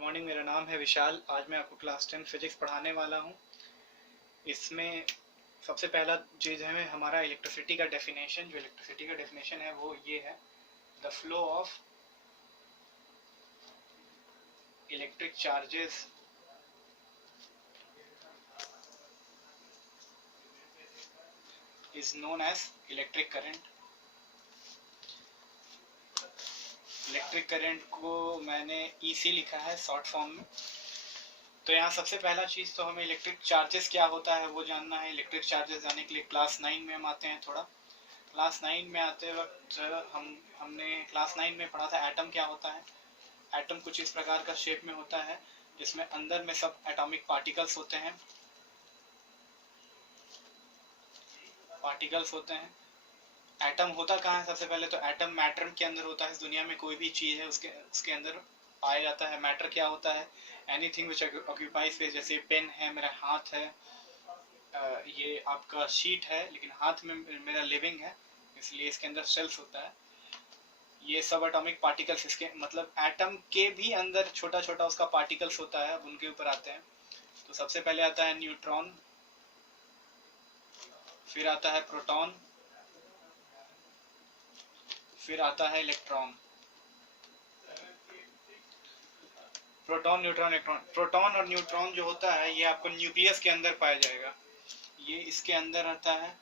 Morning, मेरा नाम है विशाल। आज मैं आपको क्लास 10 फिजिक्स पढ़ाने वाला हूँ। इसमें सबसे पहला चीज़ है हमारा इलेक्ट्रिसिटी का डेफिनेशन। जो इलेक्ट्रिसिटी का डेफिनेशन है वो ये है, the flow of electric charges is known as electric current. Electric current को मैंने ईसी लिखा है शॉर्ट फॉर्म में। तो यहाँ सबसे पहला चीज़ तो हमें इलेक्ट्रिक चार्जेस क्या होता है वो जानना है। इलेक्ट्रिक चार्जेस जानने के लिए क्लास 9 में हम आते हैं। थोड़ा क्लास 9 में आते वक्त हमने क्लास 9 में पढ़ा था एटम क्या होता है। एटम कुछ इस प्रकार का शेप में होता है जिसमें अंदर में सब एटॉमिक पार्टिकल्स होते हैं। एटम होता कहाँ है? सबसे पहले तो एटम मैटर के अंदर होता है। इस दुनिया में कोई भी चीज़ है उसके अंदर पाया जाता है। मैटर क्या होता है? Anything which occupy space. जैसे पेन है, मेरा हाथ है, ये आपका शीट है, लेकिन हाथ में मेरा लिविंग है, इसलिए इसके अंदर सेल्स होता है। ये सब एटॉमिक पार्टिकल्स, इसके मतलब एटम के भी अंदर छोटा छोटा उसका पार्टिकल्स होता है। अब उनके ऊपर आते हैं तो सबसे पहले आता है न्यूट्रॉन, फिर आता है प्रोटॉन, फिर आता है electron. Proton, neutron, electron. Proton और न्यूट्रॉन जो होता है ये आपको न्यूक्लियस के अंदर पाया जाएगा। ये इसके अंदर रहता है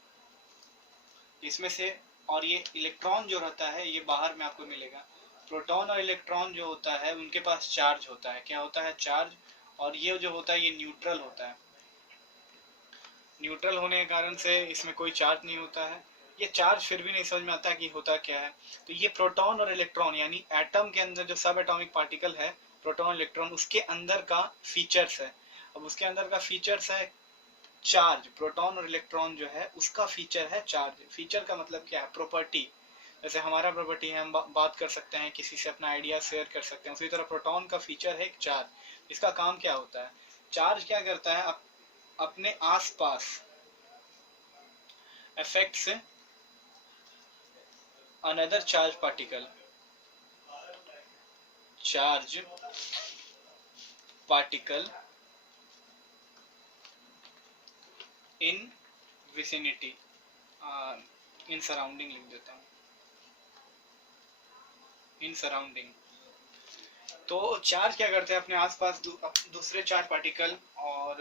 इसमें से। और ये इलेक्ट्रॉन जो रहता है ये बाहर में आपको मिलेगा। प्रोटॉन और इलेक्ट्रॉन जो होता है उनके पास चार्ज होता है। क्या होता है? चार्ज। और ये जो होता है ये न्यूट्रल होता है। न्यूट्रल होने के कारण से इसमें कोई चार्ज नहीं होता है। ये चार्ज फिर भी नहीं समझ में आता कि होता क्या है। तो ये प्रोटॉन और इलेक्ट्रॉन यानी एटम के अंदर जो सब एटॉमिक पार्टिकल है प्रोटॉन इलेक्ट्रॉन, उसके अंदर का फीचर्स है। अब उसके अंदर का फीचर्स है चार्ज। प्रोटॉन और इलेक्ट्रॉन जो है उसका फीचर है चार्ज। फीचर का मतलब क्या है? प्रॉपर्टी। जैसे हमारा प्रॉपर्टी है, हम बात कर सकते हैं, किसी से अपना आइडिया शेयर कर सकते हैं, उसी तरह प्रोटॉन का फीचर है एक चार्ज। इसका काम क्या होता है? चार्ज क्या करता है? अपने आसपास affects another charge particle in vicinity, in surrounding लिख देता हूँ, in surrounding। तो चार्ज क्या करते हैं? अपने आसपास दूसरे चार्ज पार्टिकल और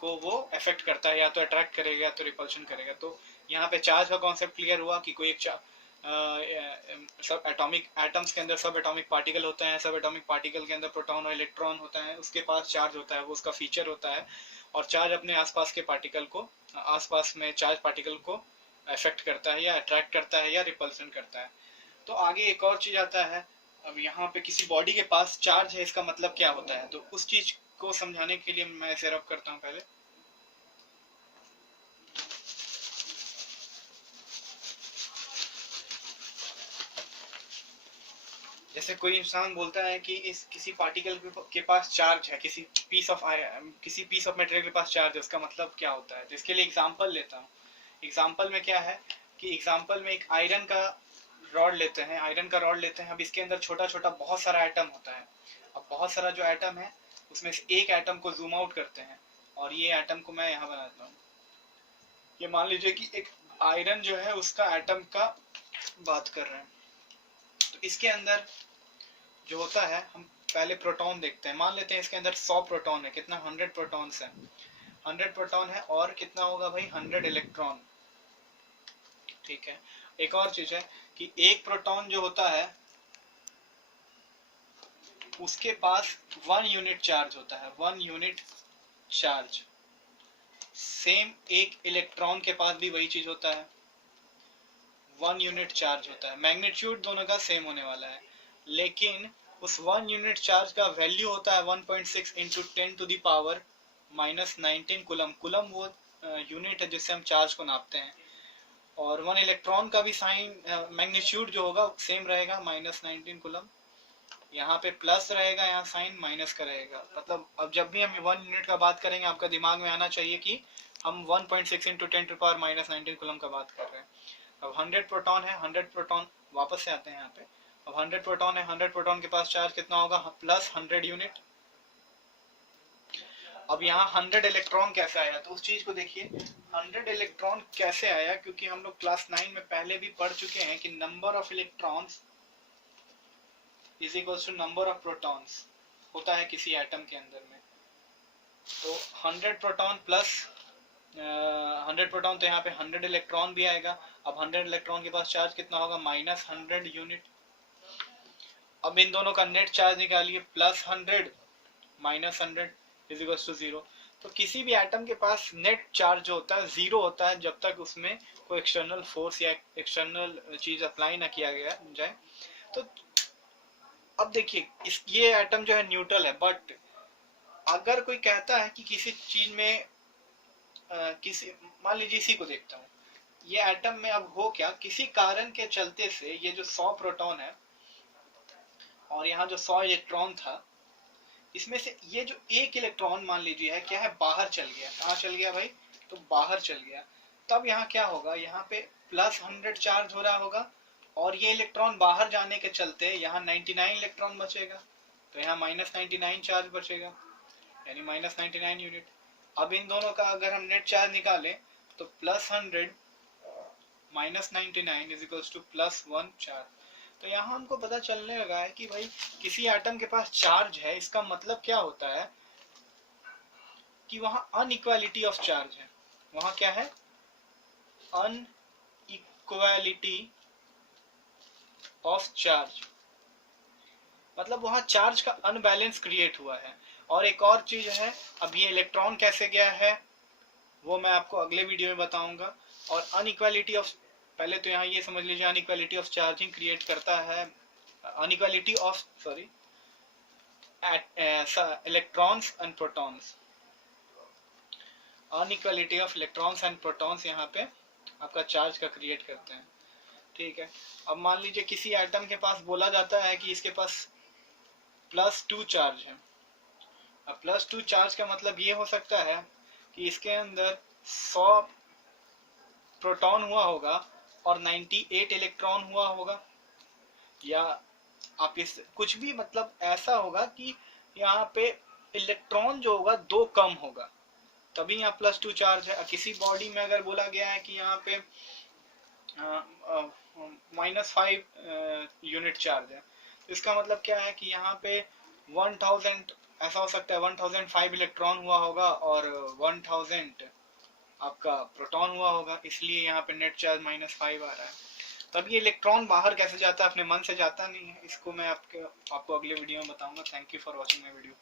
को वो अफेक्ट करता है, या तो अट्रैक्ट करेगा या तो रिपल्शन करेगा। तो यहाँ पे चार्ज का कॉन्सेप्ट क्लियर हुआ कि कोई एक सब एटॉमिक एटम्स के अंदर सब एटॉमिक पार्टिकल होते हैं। सब एटॉमिक पार्टिकल के अंदर प्रोटॉन और इलेक्ट्रॉन होता है, उसके पास चार्ज होता है, वो उसका फीचर होता है। और चार्ज अपने आसपास के पार्टिकल को, आसपास में चार्ज पार्टिकल को अफेक्ट करता है, या अट्रैक्ट करता है, या रिपल्सन करता है। तो आगे एक और चीज आता है। अब यहाँ पे किसी बॉडी के पास चार्ज है, इसका मतलब क्या होता है? तो उस चीज को समझाने के लिए मैं इसे रब करता हूँ पहले। जैसे कोई इंसान बोलता है कि इस किसी पार्टिकल के पास चार्ज है, किसी पीस ऑफ मटेरियल के पास चार्ज है, उसका मतलब क्या होता है? तो इसके लिए एग्जांपल लेता हूँ। एग्जांपल में क्या है कि एग्जांपल में एक आयरन का रॉड लेते हैं। अब इसके अंदर छोटा छोटा बहुत सारा एटम होता है। अब बहुत सारा जो एटम है उसमें से एक एटम को जूम आउट करते हैं, और ये एटम को मैं यहाँ बनाता हूँ। ये मान लीजिए कि एक आयरन जो है उसका एटम का बात कर रहे हैं। तो इसके अंदर जो होता है, हम पहले प्रोटॉन देखते हैं। मान लेते हैं इसके अंदर 100 प्रोटॉन है। कितना? 100 प्रोटॉन्स है। 100 प्रोटॉन है और कितना होगा भाई? 100 इलेक्ट्रॉन। ठीक है। एक और चीज है कि एक प्रोटॉन जो होता है उसके पास 1 यूनिट चार्ज होता है। 1 यूनिट चार्ज। सेम एक इलेक्ट्रॉन के पास भी वही चीज होता है, 1 यूनिट चार्ज होता है। मैग्नीट्यूड दोनों का सेम होने वाला है, लेकिन उस 1 यूनिट चार्ज का वैल्यू होता है 1.6 into 10 to the power -19 coulomb. Coulomb वो यूनिट है जिससे हम चार्ज को नापते हैं। और 1 इलेक्ट्रॉन का भी साइन मैग्नीट्यूड जो होगा सेम रहेगा, -19 कूलम। यहाँ पे प्लस रहेगा, यहाँ साइन माइनस का रहेगा। मतलब अब जब भी हम 1 यूनिट का बात करेंगे आपका दिमाग में आना चाहिए कि हम 1.6 इंटू 10 टू पावर -19 कूलम का बात कर रहे हैं। अब 100 प्रोटॉन है, 100 प्रोटॉन, वापस से आते हैं यहाँ पे। अब 100 प्रोटॉन है, 100 प्रोटॉन के पास चार्ज कितना होगा? Plus 100 unit. अब यहाँ 100 इलेक्ट्रॉन कैसे आया, तो उस चीज को देखिए 100 इलेक्ट्रॉन कैसे आया, क्योंकि हम लोग क्लास 9 में पहले भी पढ़ चुके हैं कि number of electrons is equals to number of protons होता है किसी एटम के अंदर में। तो 100 प्रोटॉन प्लस 100 प्रोटॉन, तो यहाँ पे 100 इलेक्ट्रॉन भी आएगा। अब 100 इलेक्ट्रॉन के पास चार्ज कितना होगा, -100 यूनिट। अब इन दोनों का नेट चार्ज निकालिए, +100 -100 इज इक्वल्स टू 0। तो किसी भी एटम के पास नेट चार्ज जो होता है 0 होता है जब तक उसमें कोई एक्सटर्नल फोर्स या एक्सटर्नल चीज अप्लाई ना किया गया जाए। तो अब देखिए ये एटम जो है न्यूट्रल है, बट अगर कोई कहता है कि किसी चीज में किसी, मान लीजिए इसी को देखता हूँ, ये एटम में अब हो क्या, किसी कारण के चलते से ये जो 100 प्रोटॉन है और यहाँ जो 100 इलेक्ट्रॉन था, इसमें से ये जो एक इलेक्ट्रॉन मान लीजिए है क्या है, बाहर चल गया। कहाँ चल गया भाई, तो बाहर चल गया। तब यहाँ क्या होगा, यहाँ पे +100 चार्ज हो रहा होगा और ये इलेक्ट्रॉन बाहर जाने के चलते यहाँ 99 इलेक्ट्रॉन बचेगा, तो यहाँ -99 चार्ज बचेगा, यानी -99 यूनिट। अब इन दोनों का अगर हम नेट चार्ज निकालें तो +100 -99 इज इक्वल्स टू +1 चार्ज। तो यहाँ हमको पता चलने लगा है कि भाई किसी एटम के पास चार्ज है, इसका मतलब क्या होता है कि वहाँ अनइक्वालिटी ऑफ चार्ज है। वहाँ क्या है, अनइक्वालिटी ऑफ चार्ज, मतलब वहाँ चार्ज का अनबैलेंस क्रिएट हुआ है। और एक और चीज है, अब ये इलेक्ट्रॉन कैसे गया है वो मैं आपको अगले वीडियो में बताऊंगा। और अनइक्वालिटी ऑफ, पहले तो यहाँ ये समझ लीजिए अनइक्वालिटी ऑफ चार्जिंग क्रिएट करता है, inequality of sorry electrons and protons, inequality of electrons and protons यहाँ पे आपका चार्ज का क्रिएट करते हैं। ठीक है, अब मान लीजिए किसी एटम के पास बोला जाता है कि इसके पास +2 चार्ज है। अब +2 चार्ज का मतलब ये हो सकता है कि इसके अंदर 100 प्रोटॉन हुआ होगा और 98 इलेक्ट्रॉन हुआ होगा, या आप इस कुछ भी मतलब ऐसा होगा कि यहाँ पे इलेक्ट्रॉन जो होगा 2 कम होगा, तभी यहाँ +2 चार्ज है। किसी बॉडी में अगर बोला गया है कि यहाँ पे -5 यूनिट चार्ज है, तो इसका मतलब क्या है कि यहाँ पे 1000, ऐसा हो सकता है 1005 इलेक्ट्रॉन हुआ होगा और 1000 आपका प्रोटॉन हुआ होगा, इसलिए यहाँ पे नेट चार्ज -5 आ रहा है। तब ये इलेक्ट्रॉन बाहर कैसे जाता है, अपने मन से जाता नहीं है। इसको मैं आपको अगले वीडियो में बताऊंगा। Thank you for watching my video.